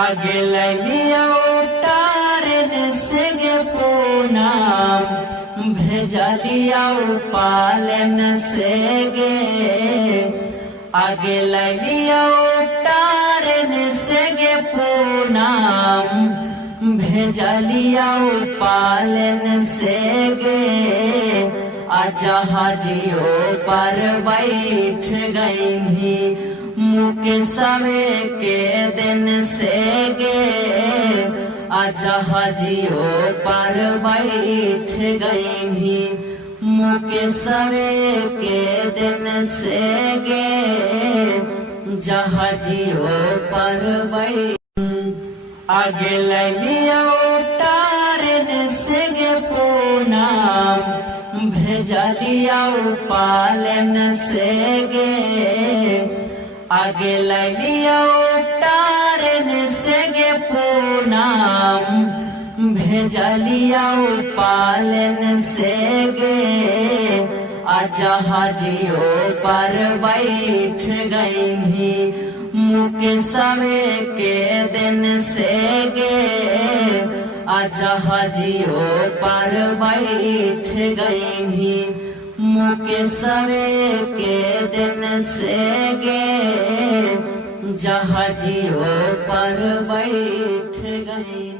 आगे लिया उतारन से गे पूनम भेजा लिया पालन से गे आगे लिया उतारन से गे पूनम भेजा लिया पालन से गे आजा हाजियो पर बैठ गई ही मुके सवे के दिन से गे आजा हाजियो पर बैठ गई ही मुके सवे के दिन से गे जहाजियो पर बैठ आगे लिया उतारन से गे पूनम भेजा लिया पालन से गे आगे लिया उतारन से गे पूनम भेजा लिया पालन से गे आजा हाजियो पर बैठ गई ही मुके सवे के दिन से गे आजा हाजियो पर बैठ गई ही मुके सवे के दिन से गे जहाजियो पर बैठ गई।